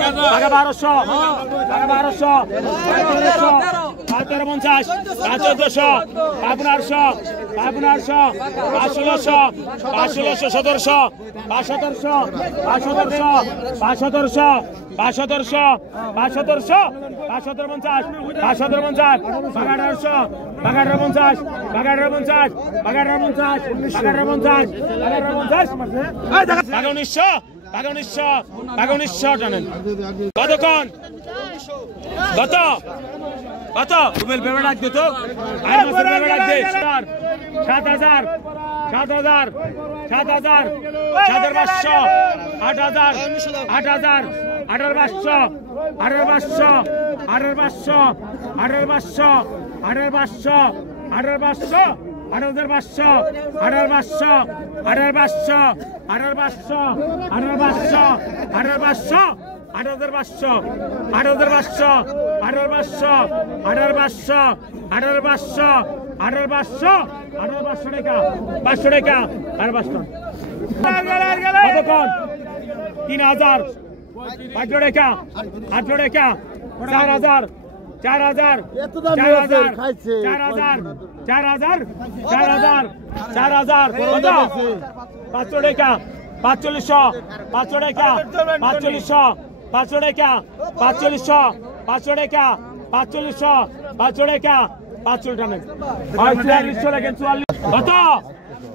টাকা 1200 টাকা 1200 1350 1400 1500 1500 1500 1500 1700 1700 1700 1700 1700 550 550 1800 1850 1850 1900 টানেন কতক্ষণ কত কত রুবেল পেমেন্ট রাখবে তো আর মাসের পেমেন্ট রাখবে 7000 7000 7000 7500 8000 8000 8500 8500 8500 8500 8500 8500 8500 8500 8500 8500 8500 8500 8500 8500 8500 8500 8500 8500 8500 টাকা 500 টাকা আর 500 কতক্ষণ 3000 500 টাকা 800 টাকা 4000 4000 4000 4000 4000 4000 4000 কত 500 টাকা 4500 500 টাকা 4500 500 টাকা 4500 500 টাকা 4500 500 টাকা 500 টাকা 4500 লাগেন 44 কত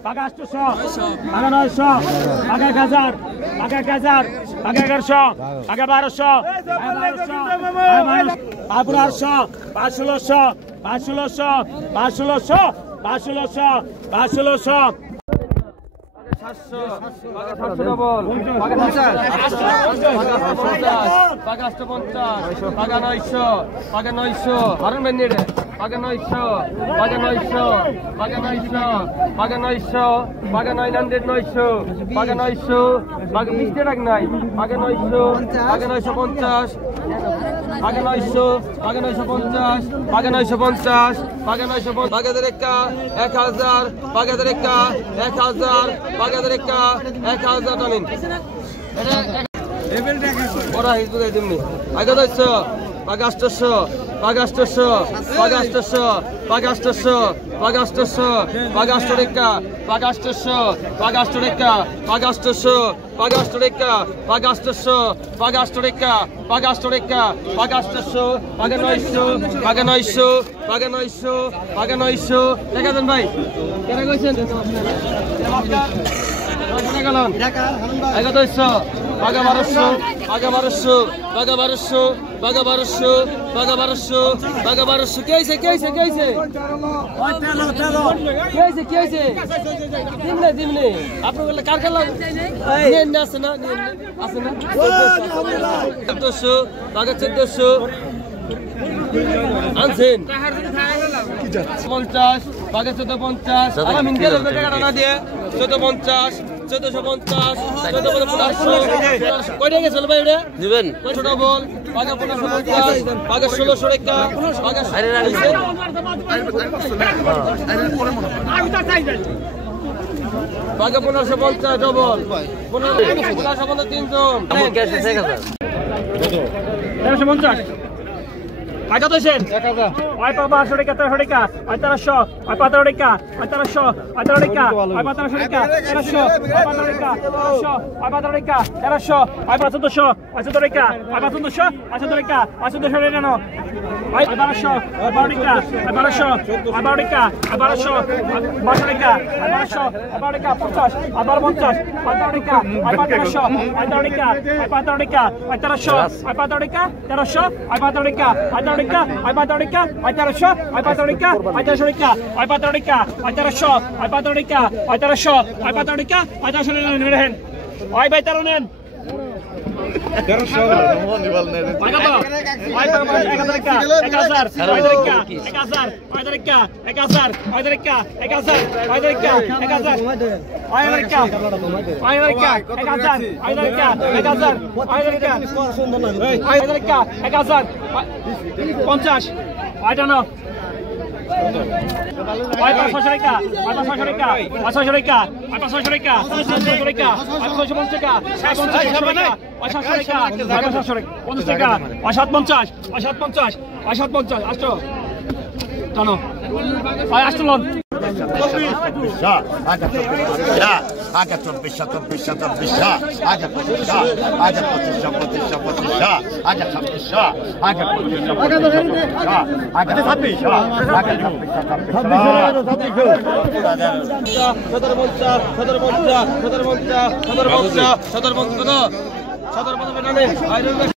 টাকা 800 টাকা 900 টাকা 1000 টাকা 1000 টাকা 1100 টাকা 1200 1500 500 500 500 500 500 700 ডবল 50 টাকা 850 টাকা 900 টাকা 900 হারুন ভাই নেড়ে টাকা 900 টাকা 900 টাকা 900 টাকা 900 টাকা 900 টাকা 900 টাকা 20 টাকা নাই টাকা 900 টাকা 950 টাকা 900 টাকা 950 টাকা 950 টাকা 950 টাকা দেরেকা 1000 টাকা দেরেকা 1000 টাকা দেরেকা 1000 টানিন এটা লেভেল টাকা ওরা হিজু গাই দিমনি আগে 900 টাকা 800 টাকা 800 টাকা 800 টাকা 800 টাকা 800 টাকা 800 টাকা টাকা 800 টাকা 800 টাকা টাকা 800 টাকা 800 টাকা টাকা 800 টাকা 800 টাকা টাকা 800 টাকা টাকা 800 টাকা 900 টাকা 900 টাকা 900 টাকা 900 টাকা দেন ভাই কেন কইছেন টাকা গেলাম টাকা 900 টাকা 1200 টাকা 1200 টাকা 1200 টাকা 1200 টাকা 1200 টাকা 1200 কে হইছে কে হইছে কে হইছে ওই তেলো কে হইছে কে হইছে দিমনে আপনি বলে কার কার লাগ নেন না আছে না আছে না 1400 টাকা 1400 আনছেন 50 টাকা 1450 আমি মিনকে টাকাটা না দিয়ে 1450 1450 1450 কয়টা গেছে ভাই এটা দিবেন ছোট বল টাকা 1550 টাকা 1600 টাকা টাকা আরে রাখছে টাকা 1550 ডবল 1550 তিনজন আমার ক্যাশ 1000 150 টাকা তো সেন 1000 ওই 500 টাকা 1300 টাকা 1300 ওই 15 টাকা 1300 15 টাকা ওই 1500 টাকা 1300 ওই 15 টাকা 1300 ওই 15 টাকা 1300 ওই 500 500 টাকা ওই 500 500 টাকা 500 টাকা নেন ওই 1200 ওই 12 টাকা ওই 1200 ওই 12 টাকা ওই 1200 12 টাকা ওই 1200 ওই 12 টাকা 50 ওই 50 15 টাকা ওই 1500 ওই 15 টাকা ওই 15 টাকা ওই 1300 ওই 15 টাকা 1300 ওই 15 টাকা Atarika, Apatarika, Atarasha, Apatarika, Atarika, Apatarika, Atarasha, Apatarika, Atarasha, Apatarika, Atarasha, Aipataronen. সদর